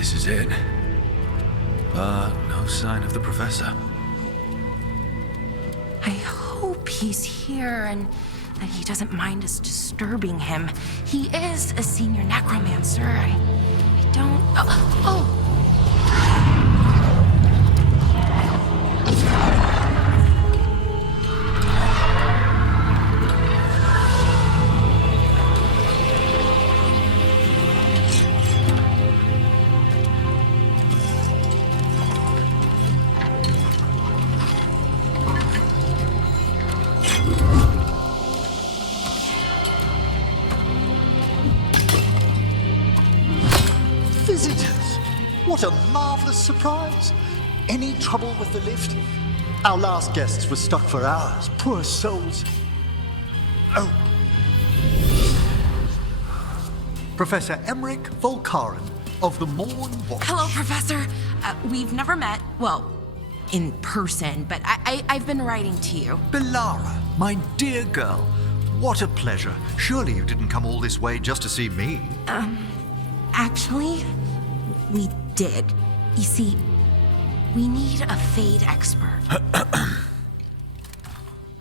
this is it. But no sign of the professor. I hope he's here and that he doesn't mind us disturbing him. He is a senior necromancer. I don't... Oh! Visitors! What a marvelous surprise! Any trouble with the lift? Our last guests were stuck for hours. Poor souls. Oh. Professor Emmerich Volkaren of the Morn Watch. Hello, Professor. We've never met, well, in person, but I've been writing to you. Belara, my dear girl. What a pleasure. Surely you didn't come all this way just to see me. Actually, we did. You see, we need a Fade expert.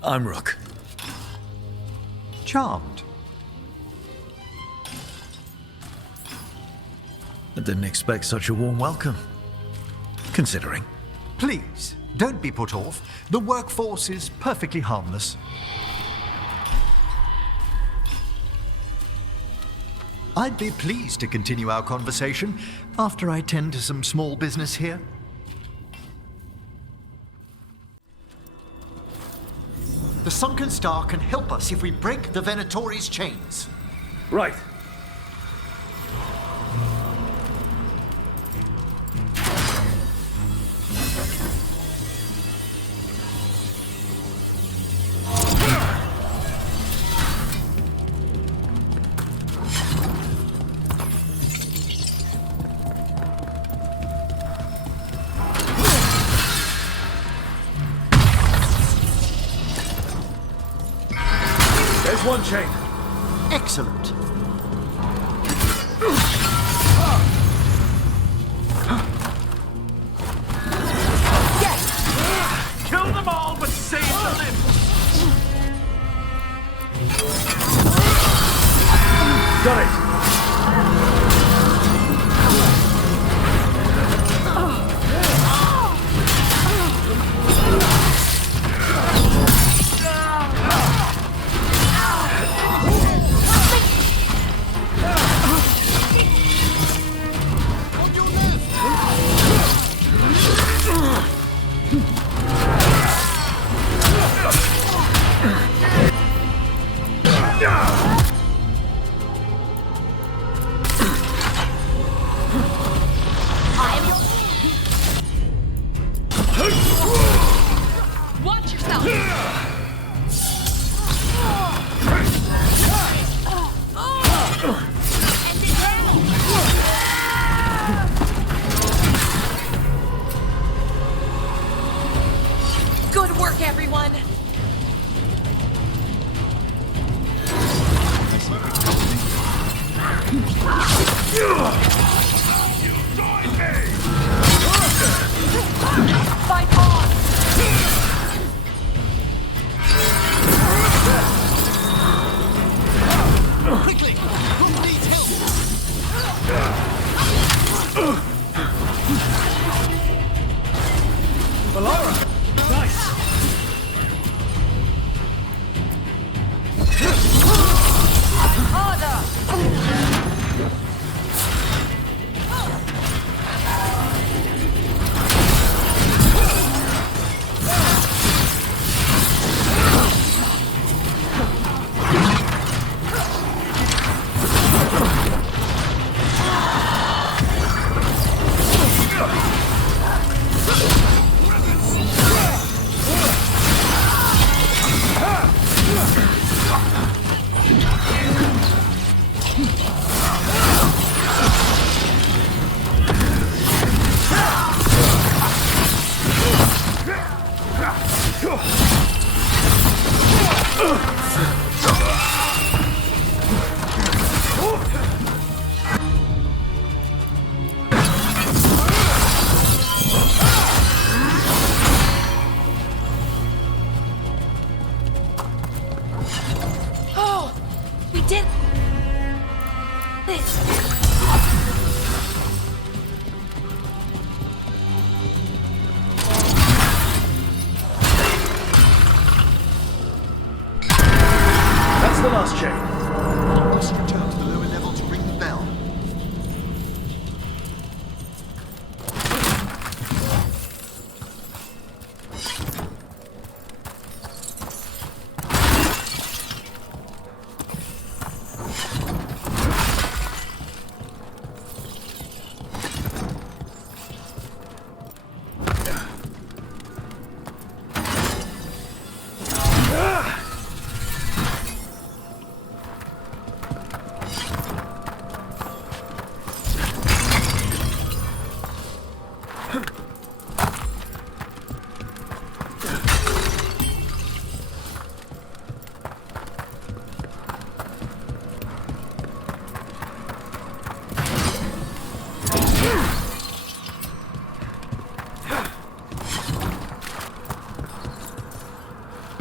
I'm Rook. Charmed. I didn't expect such a warm welcome. Considering. Please, don't be put off. The workforce is perfectly harmless. I'd be pleased to continue our conversation after I tend to some small business here. The Sunken Star can help us if we break the Venatori's chains. Right. There's one chain. Excellent. Kill them all, but save the limbs. Got it. Watch yourself! Good work, everyone! Fight on! Quickly! Who needs help? Belara! Nice!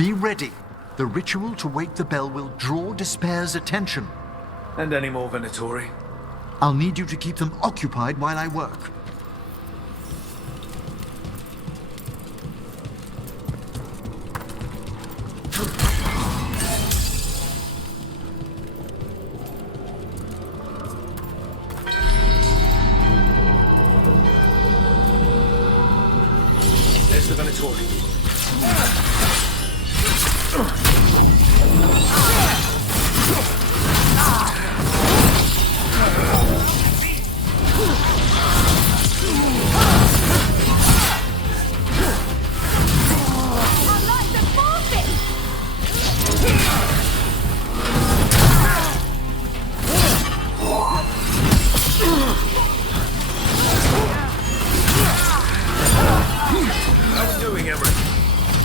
Be ready. The ritual to wake the bell will draw Despair's attention. And any more Venatori? I'll need you to keep them occupied while I work. There's the Venatori.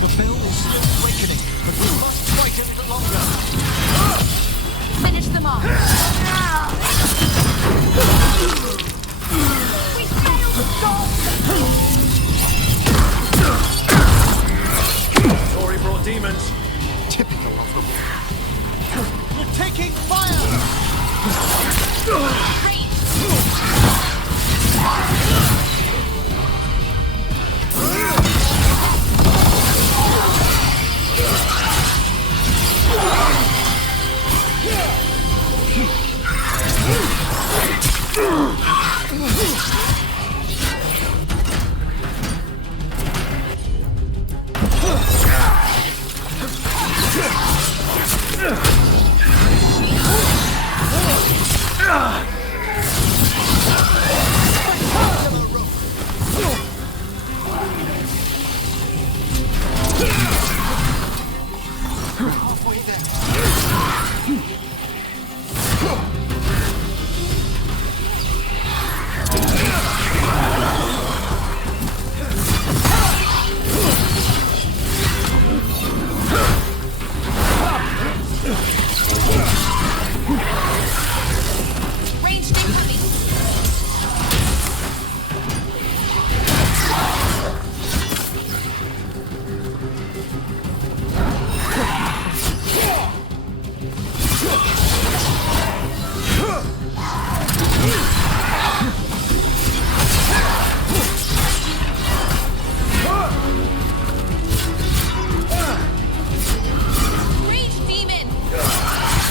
The bell is still awakening, but we must fight a little longer. Finish them off. We failed to stop. Venatori brought demons. Typical of them. We're taking fire! Great. Halfway there. Ranged incoming. Ranged demon.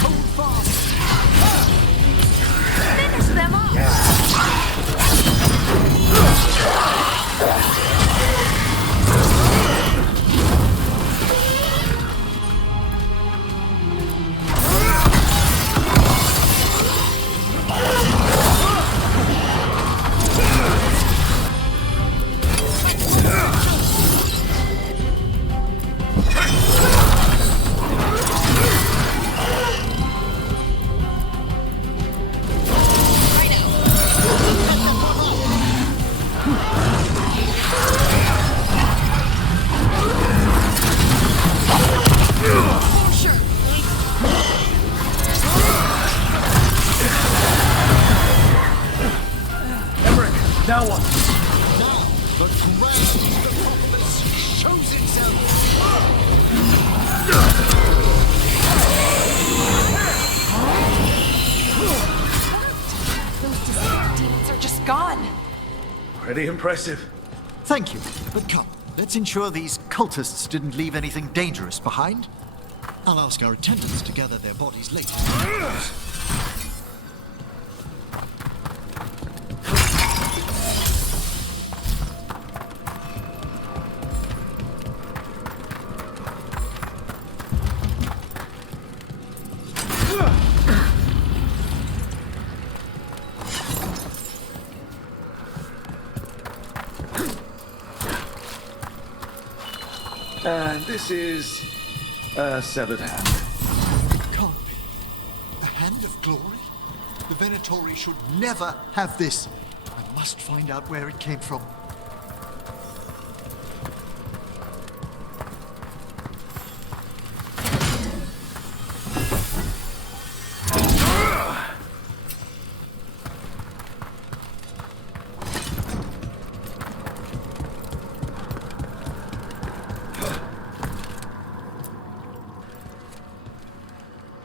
Hold fast. Finish them off. Now what? Now, the grand Necropolis shows itself. Those disease demons are just gone. Pretty impressive. Thank you. But come, let's ensure these cultists didn't leave anything dangerous behind. I'll ask our attendants to gather their bodies later. And this is a severed hand. Can't be. The Hand of Glory? The Venatori should never have this. I must find out where it came from.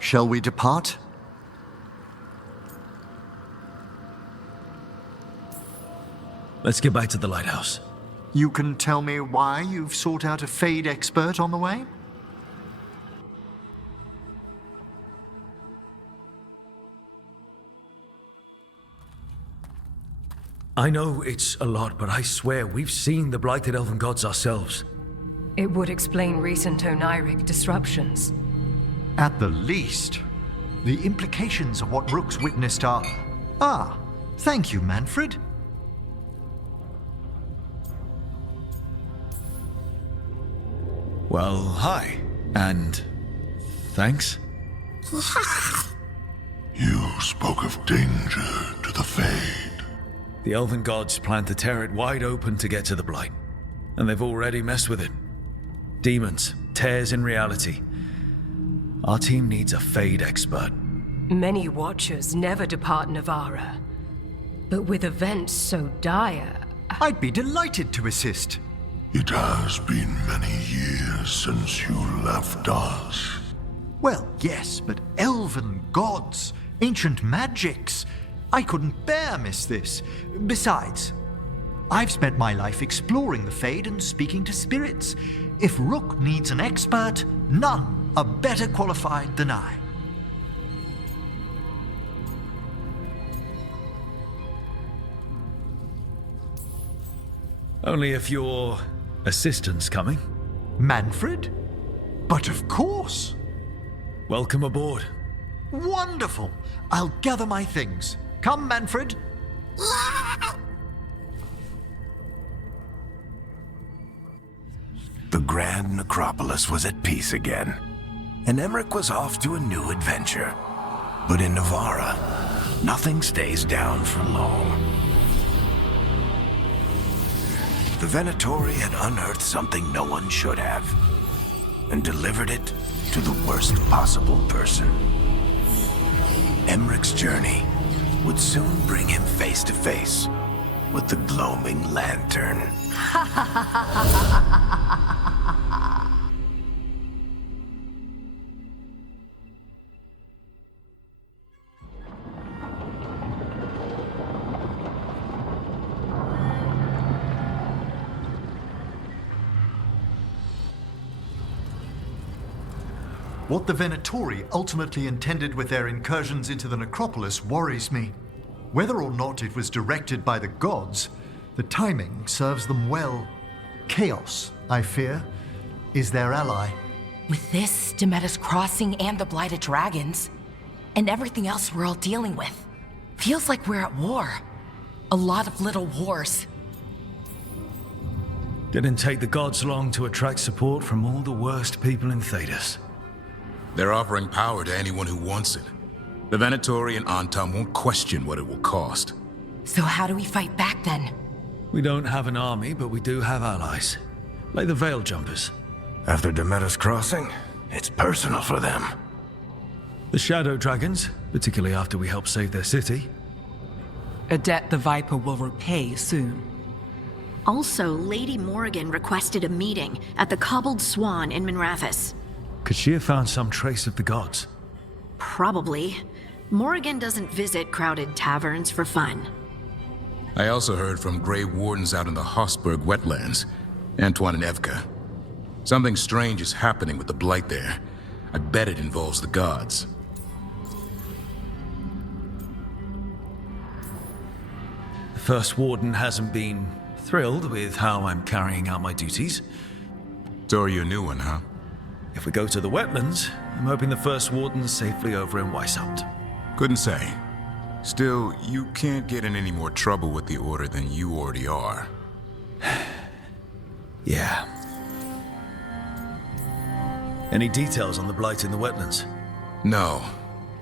Shall we depart? Let's get back to the lighthouse. You can tell me why you've sought out a Fade expert on the way? I know it's a lot, but I swear we've seen the blighted elven gods ourselves. It would explain recent Oniric disruptions. At the least, the implications of what Rook's witnessed are... Ah, thank you, Manfred. Well, hi. And thanks. You spoke of danger to the Fade. The elven gods plan to tear it wide open to get to the blight. And they've already messed with it. Demons, tears in reality. Our team needs a Fade expert. Many Watchers never depart Navara. But with events so dire... I'd be delighted to assist. It has been many years since you left us. Well, yes, but elven gods, ancient magics. I couldn't bear miss this. Besides, I've spent my life exploring the Fade and speaking to spirits. If Rook needs an expert, none are better qualified than I. Only if your assistant's coming. Manfred? But of course. Welcome aboard. Wonderful. I'll gather my things. Come, Manfred. The Grand Necropolis was at peace again, and Emmerich was off to a new adventure. But in Navara, nothing stays down for long. The Venatori had unearthed something no one should have, and delivered it to the worst possible person. Emmerich's journey would soon bring him face to face with the gloaming lantern. What the Venatori ultimately intended with their incursions into the Necropolis worries me. Whether or not it was directed by the gods, the timing serves them well. Chaos, I fear, is their ally. With this, Demeter's Crossing and the Blighted Dragons, and everything else we're all dealing with, feels like we're at war. A lot of little wars. Didn't take the gods long to attract support from all the worst people in Thedas. They're offering power to anyone who wants it. The Venatori and Antam won't question what it will cost. So how do we fight back then? We don't have an army, but we do have allies. Like the Veil Jumpers. After Demeter's Crossing, it's personal for them. The Shadow Dragons, particularly after we helped save their city. A debt the Viper will repay soon. Also, Lady Morrigan requested a meeting at the Cobbled Swan in Minrathous. Could she have found some trace of the gods? Probably. Morrigan doesn't visit crowded taverns for fun. I also heard from Grey Wardens out in the Hossberg wetlands, Antoine and Evka. Something strange is happening with the Blight there. I bet it involves the gods. The First Warden hasn't been thrilled with how I'm carrying out my duties. So are you a new one, huh? If we go to the wetlands, I'm hoping the First Warden's safely over in Weishaupt. Couldn't say. Still, you can't get in any more trouble with the Order than you already are. Yeah. Any details on the Blight in the wetlands? No.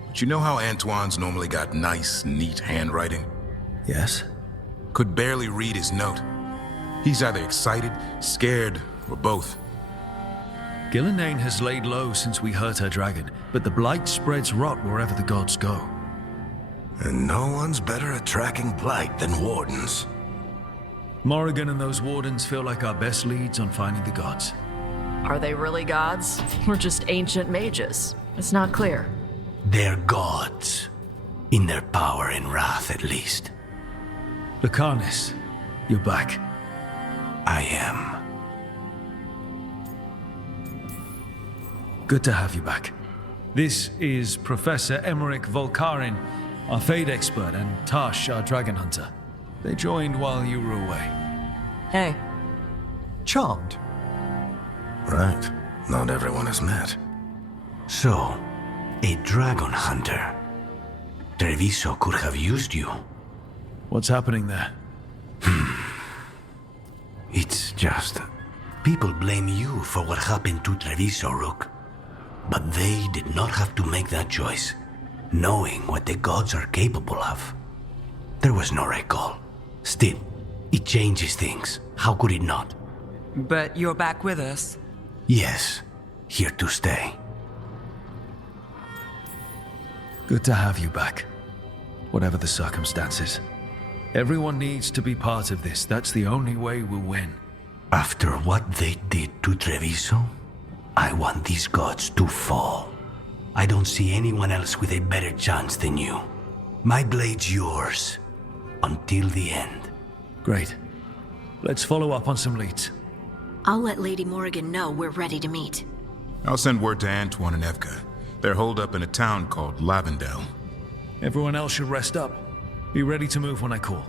But you know how Antoine's normally got nice, neat handwriting? Yes. Could barely read his note. He's either excited, scared, or both. Gillenane has laid low since we hurt her dragon, but the Blight spreads rot wherever the gods go. And no one's better at tracking Blight than Wardens. Morrigan and those Wardens feel like our best leads on finding the gods. Are they really gods? Or just ancient mages? It's not clear. They're gods. In their power and wrath, at least. Lucanus, you're back. I am. Good to have you back. This is Professor Emmerich Volkarin, our Fade expert, and Tash, our Dragon Hunter. They joined while you were away. Hey. Charmed. Right. Not everyone has met. So, a Dragon Hunter. Treviso could have used you. What's happening there? It's just... people blame you for what happened to Treviso, Rook. But they did not have to make that choice, knowing what the gods are capable of. There was no recall. Still, it changes things. How could it not? But you're back with us. Yes, here to stay. Good to have you back. Whatever the circumstances. Everyone needs to be part of this. That's the only way we'll win. After what they did to Treviso, I want these gods to fall. I don't see anyone else with a better chance than you. My blade's yours. Until the end. Great. Let's follow up on some leads. I'll let Lady Morrigan know we're ready to meet. I'll send word to Antoine and Evka. They're holed up in a town called Lavendel. Everyone else should rest up. Be ready to move when I call.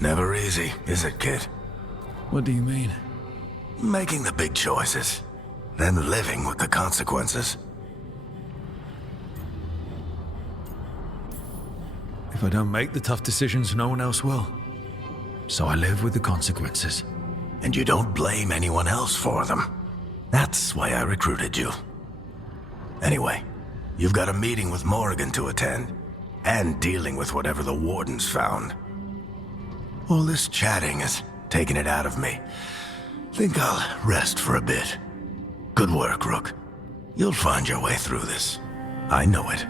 Never easy, is it, kid? What do you mean? Making the big choices, then living with the consequences. If I don't make the tough decisions, no one else will. So I live with the consequences. And you don't blame anyone else for them. That's why I recruited you. Anyway, you've got a meeting with Morrigan to attend, and dealing with whatever the Wardens found. All this chatting is taking it out of me. Think I'll rest for a bit. Good work, Rook. You'll find your way through this. I know it.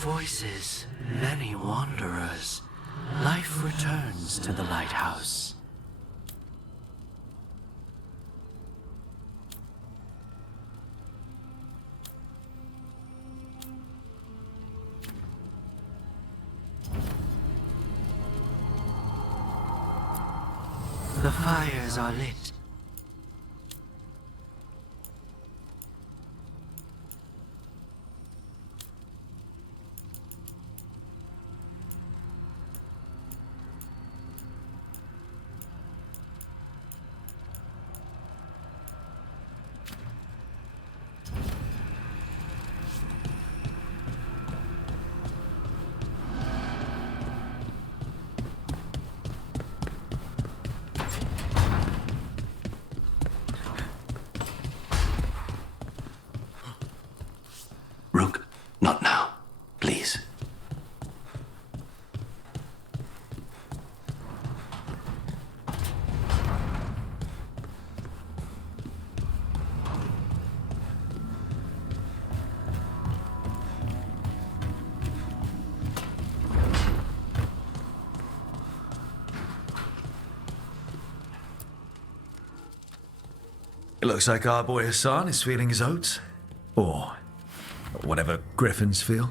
voices, many wanderers. Life returns to the Lighthouse. The fires are lit. Rook, not now. Please. It looks like our boy Hassan is feeling his oats. Or whatever griffins feel.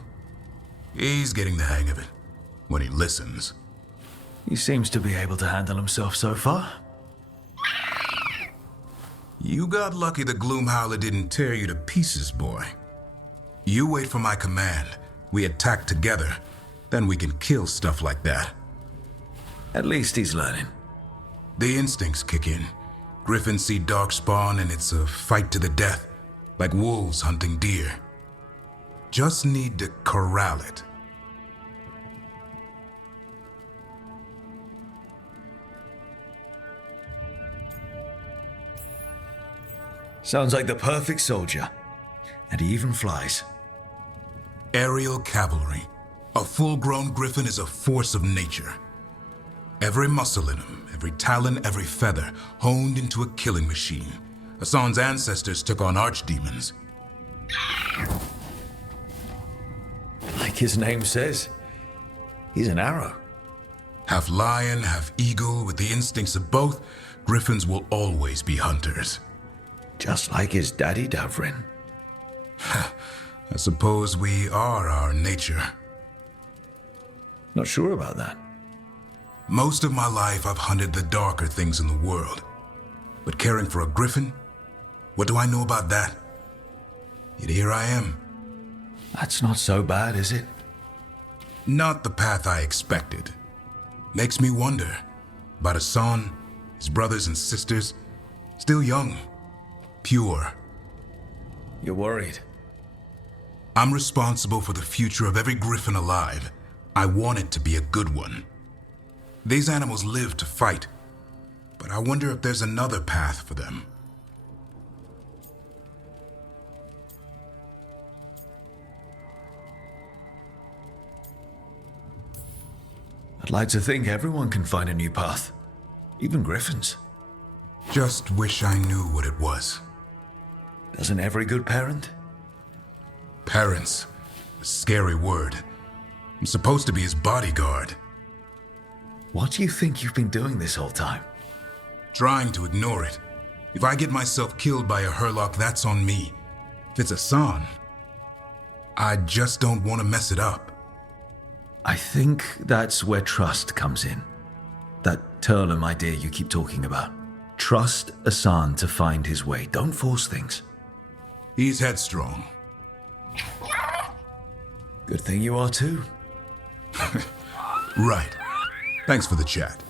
He's getting the hang of it. When he listens. He seems to be able to handle himself so far. You got lucky the Gloomhowler didn't tear you to pieces, boy. You wait for my command. We attack together. Then we can kill stuff like that. At least he's learning. The instincts kick in. Griffins see darkspawn and it's a fight to the death. Like wolves hunting deer. Just need to corral it. Sounds like the perfect soldier. And he even flies. Aerial cavalry. A full-grown griffin is a force of nature. Every muscle in him, every talon, every feather, honed into a killing machine. Hassan's ancestors took on archdemons. Like his name says, he's an arrow. Half lion, half eagle, with the instincts of both, griffins will always be hunters. Just like his daddy, Davrin. I suppose we are our nature. Not sure about that. Most of my life I've hunted the darker things in the world. But caring for a griffin? What do I know about that? Yet here I am. That's not so bad, is it? Not the path I expected. Makes me wonder about Hassan, his brothers and sisters, still young, pure. You're worried? I'm responsible for the future of every griffin alive. I want it to be a good one. These animals live to fight, but I wonder if there's another path for them. I'd like to think everyone can find a new path. Even griffins. Just wish I knew what it was. Doesn't every good parent? Parents. A scary word. I'm supposed to be his bodyguard. What do you think you've been doing this whole time? Trying to ignore it. If I get myself killed by a Hurlock, that's on me. If it's Hassan, I just don't want to mess it up. I think that's where trust comes in. That Turlum idea you keep talking about. Trust Hassan to find his way. Don't force things. He's headstrong. Good thing you are too. Right. Thanks for the chat.